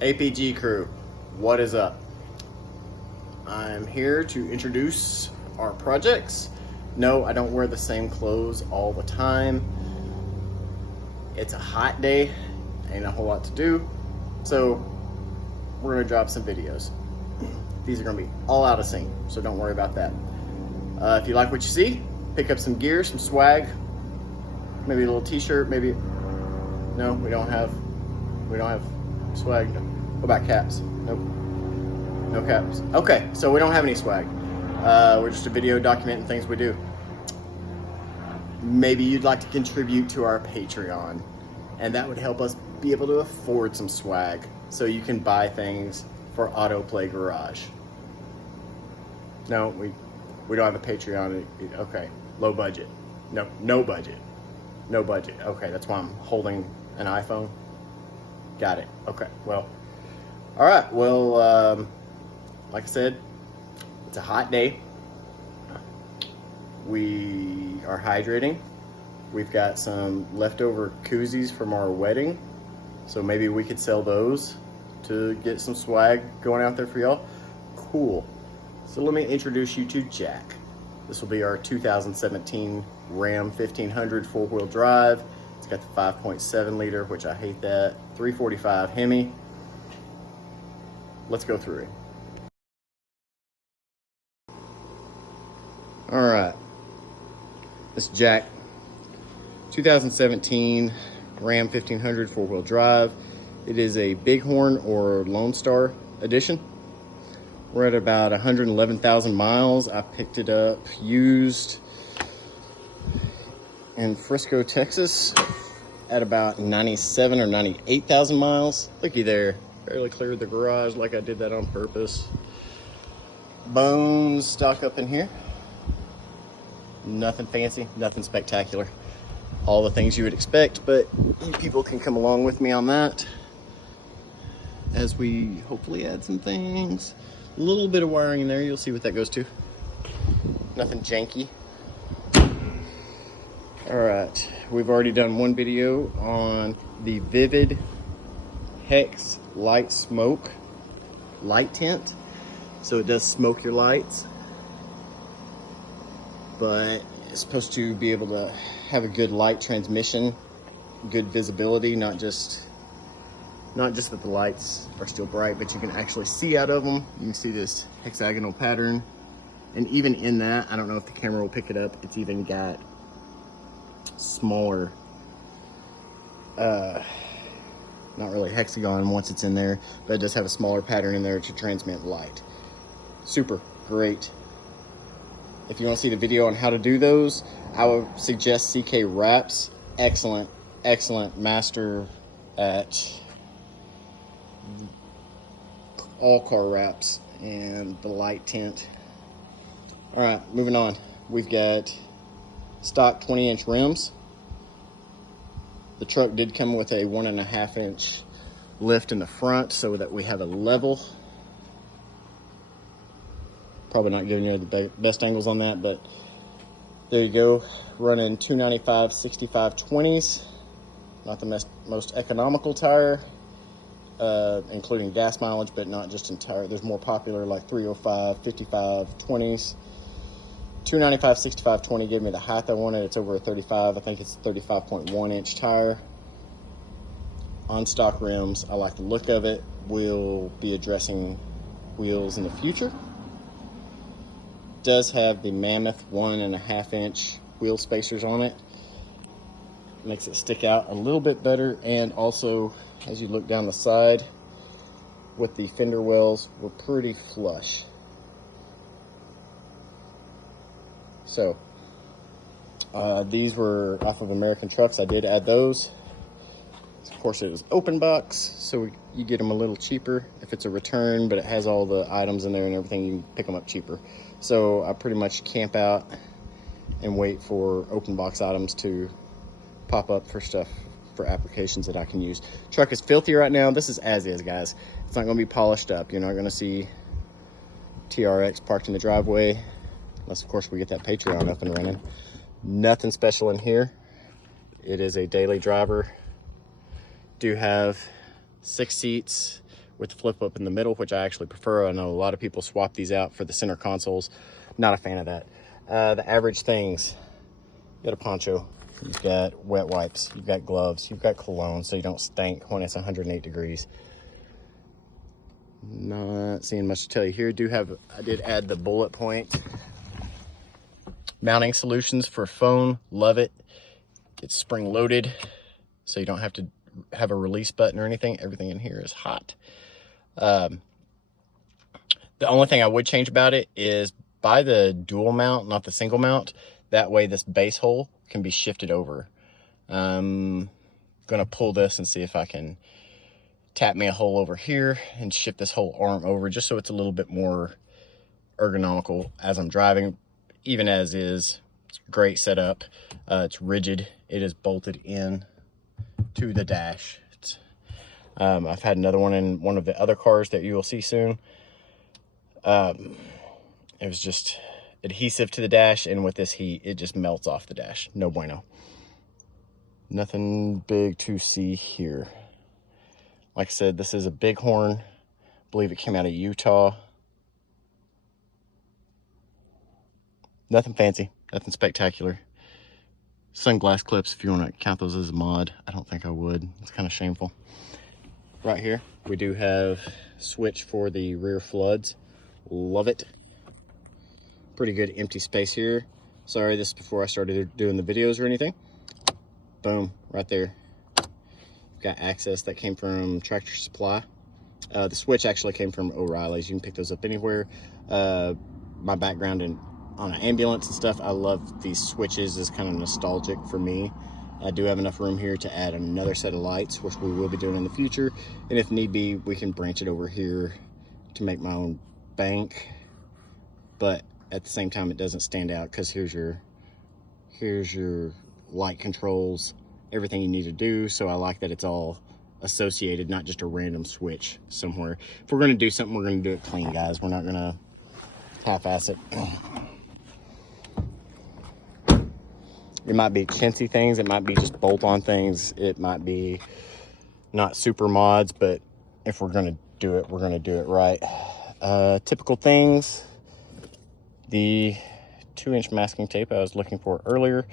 APG crew, what is up? I'm here to introduce our projects. No, I don't wear the same clothes all the time. It's a hot day, ain't a whole lot to do, so we're gonna drop some videos. These are gonna be all out of sync, so don't worry about that. If you like what you see, pick up some gear, some swag, maybe a little t-shirt, maybe. No, we don't have swag. No. What about caps? Nope. No caps. Okay, so we don't have any swag. We're just a video documenting things we do. Maybe you'd like to contribute to our Patreon, and that would help us be able to afford some swag so you can buy things for Autoplay Garage. No, we don't have a Patreon. Okay, low budget. No budget. No budget. Okay, that's why I'm holding an iPhone. Got it. Okay, well, all right. Well, like I said, it's a hot day. We are hydrating. We've got some leftover koozies from our wedding, so maybe we could sell those to get some swag going out there for y'all. Cool. So let me introduce you to Jack. This will be our 2017 Ram 1500 four-wheel drive. It's got the 5.7 liter, which I hate that, 345 Hemi. Let's go through it. All right, this is Jack, 2017 Ram 1500 four-wheel drive. It is a Bighorn or Lone Star edition. We're at about 111,000 miles. I picked it up used in Frisco, Texas at about 97 or 98,000 miles. Looky there, barely cleared the garage like I did that on purpose. Bones stock up in here. Nothing fancy, nothing spectacular. All the things you would expect, but you people can come along with me on that as we hopefully add some things. A little bit of wiring in there, you'll see what that goes to. Nothing janky. All right, we've already done one video on the Vivid Hex Light Smoke light tint. So it does smoke your lights, but it's supposed to be able to have a good light transmission, good visibility, not just that the lights are still bright, but you can actually see out of them. You can see this hexagonal pattern. And even in that, I don't know if the camera will pick it up, it's even got smaller, not really hexagon once it's in there, but it does have a smaller pattern in there to transmit light. Super great. If you want to see the video on how to do those, I would suggest CK Wraps. Excellent master at all car wraps and the light tint. All right, moving on. We've got stock 20-inch rims. The truck did come with a 1.5-inch lift in the front so that we have a level. Probably not giving you the best angles on that, but there you go. Running 295 65 20s. Not the most economical tire, including gas mileage, but not just in tire. There's more popular like 305 55 20s. 295 65 20 gave me the height I wanted. It's over a 35. I think it's a 35.1 inch tire. On stock rims, I like the look of it. We'll be addressing wheels in the future. Does have the Mammoth 1.5-inch wheel spacers on it. Makes it stick out a little bit better, and also as you look down the side with the fender wells, we're pretty flush. So these were off of American Trucks. I did add those. Of course, it was open box, so you get them a little cheaper. If it's a return, but it has all the items in there and everything, you can pick them up cheaper. So I pretty much camp out and wait for open box items to pop up for stuff, for applications that I can use. Truck is filthy right now. This is as is, guys. It's not gonna be polished up. You're not gonna see TRX parked in the driveway, unless of course we get that Patreon up and running. Nothing special in here. It is a daily driver. Do have 6 seats with the flip up in the middle, which I actually prefer. I know a lot of people swap these out for the center consoles. Not a fan of that. The average things, you got a poncho, you've got wet wipes, you've got gloves, you've got cologne so you don't stink when it's 108 degrees. Not seeing much to tell you here. I did add the bullet point mounting solutions for phone. Love it. It's spring loaded, so you don't have to have a release button or anything. Everything in here is hot. The only thing I would change about it is buy the dual mount, not the single mount. That way this base hole can be shifted over. I'm gonna pull this and see if I can tap me a hole over here and shift this whole arm over, just so it's a little bit more ergonomical as I'm driving. Even as is, it's great setup. It's rigid. It is bolted in to the dash. I've had another one in one of the other cars that you will see soon. It was just adhesive to the dash, and with this heat, it just melts off the dash. No bueno. Nothing big to see here. Like I said, this is a Bighorn. I believe it came out of Utah. Nothing fancy, nothing spectacular. Sunglass clips, if you want to count those as a mod. I don't think I would. It's kind of shameful. Right here, we do have switch for the rear floods. Love it. Pretty good empty space here. Sorry, this is before I started doing the videos or anything. Boom, right there. Got access that came from Tractor Supply. The switch actually came from O'Reilly's. You can pick those up anywhere. My background on an ambulance and stuff, I love these switches. It's kind of nostalgic for me. I do have enough room here to add another set of lights, which we will be doing in the future. And if need be, we can branch it over here to make my own bank. But at the same time, it doesn't stand out, because here's your light controls, everything you need to do. So I like that it's all associated, not just a random switch somewhere. If we're going to do something, we're going to do it clean, guys. We're not going to half-ass it. It might be chintzy things, it might be just bolt-on things, it might be not super mods, but if we're going to do it, we're going to do it right. Typical things, the 2-inch masking tape I was looking for earlier.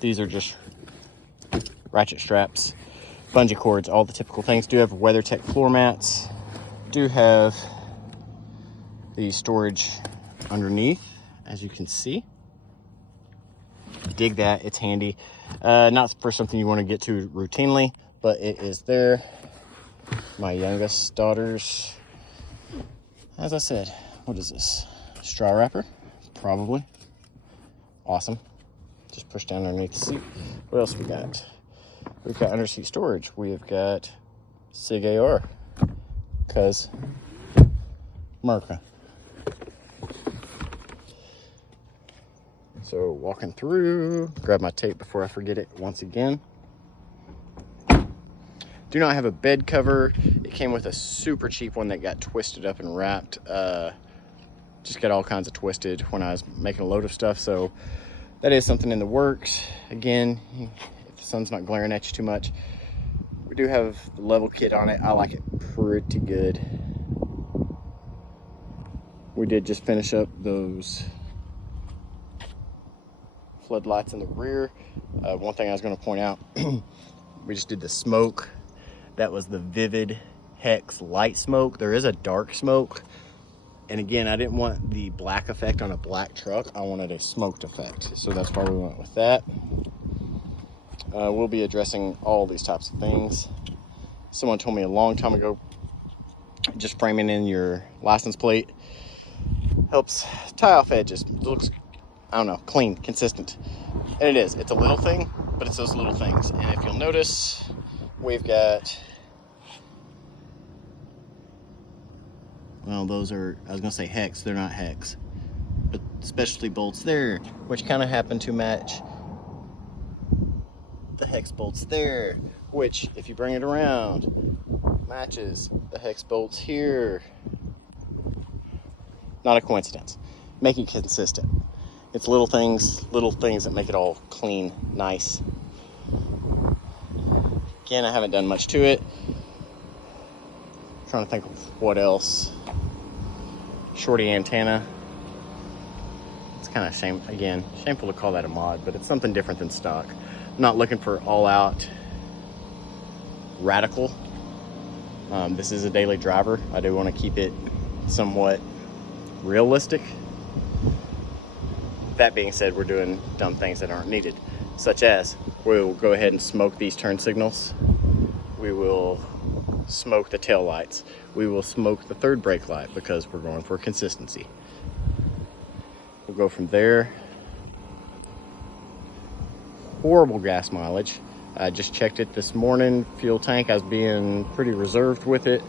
These are just ratchet straps, bungee cords, all the typical things. Do have WeatherTech floor mats. Do have the storage underneath, as you can see. Dig that, it's handy. Not for something you want to get to routinely, but it is there. My youngest daughter's, as I said, what is this? Straw wrapper? Probably. Awesome. Just push down underneath the seat. What else we got? We've got under seat storage. We've got SIG AR, because Merca. So walking through, grab my tape before I forget it once again. Do not have a bed cover. It came with a super cheap one that got twisted up and wrapped. Just got all kinds of twisted when I was making a load of stuff. So that is something in the works. Again, if the sun's not glaring at you too much. We do have the level kit on it. I like it pretty good. We did just finish up those floodlights in the rear. One thing I was going to point out, we just did the smoke. That was the Vivid Hex light smoke. There is a dark smoke, and again, I didn't want the black effect on a black truck. I wanted a smoked effect, so that's why we went with that. We'll be addressing all these types of things. Someone told me a long time ago, just framing in your license plate helps tie off edges. It looks, I don't know, clean, consistent. And it is. It's a little thing, but it's those little things. And if you'll notice, we've got, well, those are, I was going to say hex. They're not hex. But specialty bolts there, which kind of happen to match the hex bolts there, which, if you bring it around, matches the hex bolts here. Not a coincidence. Make it consistent. It's little things that make it all clean, nice. Again, I haven't done much to it. Trying to think of what else. Shorty antenna. It's kind of shameful to call that a mod, but it's something different than stock. I'm not looking for all out radical. This is a daily driver. I do want to keep it somewhat realistic. That being said, we're doing dumb things that aren't needed, such as we will go ahead and smoke these turn signals. We will smoke the tail lights. We will smoke the third brake light because we're going for consistency. We'll go from there. Horrible gas mileage. I just checked it this morning. Fuel tank, I was being pretty reserved with it.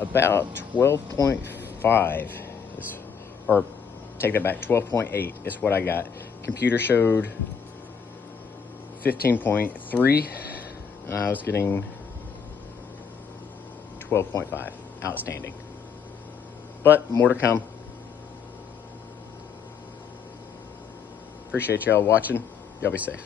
About 12.5 or take that back, 12.8 is what I got. Computer showed 15.3 and I was getting 12.5. Outstanding. But more to come. Appreciate y'all watching. Y'all be safe.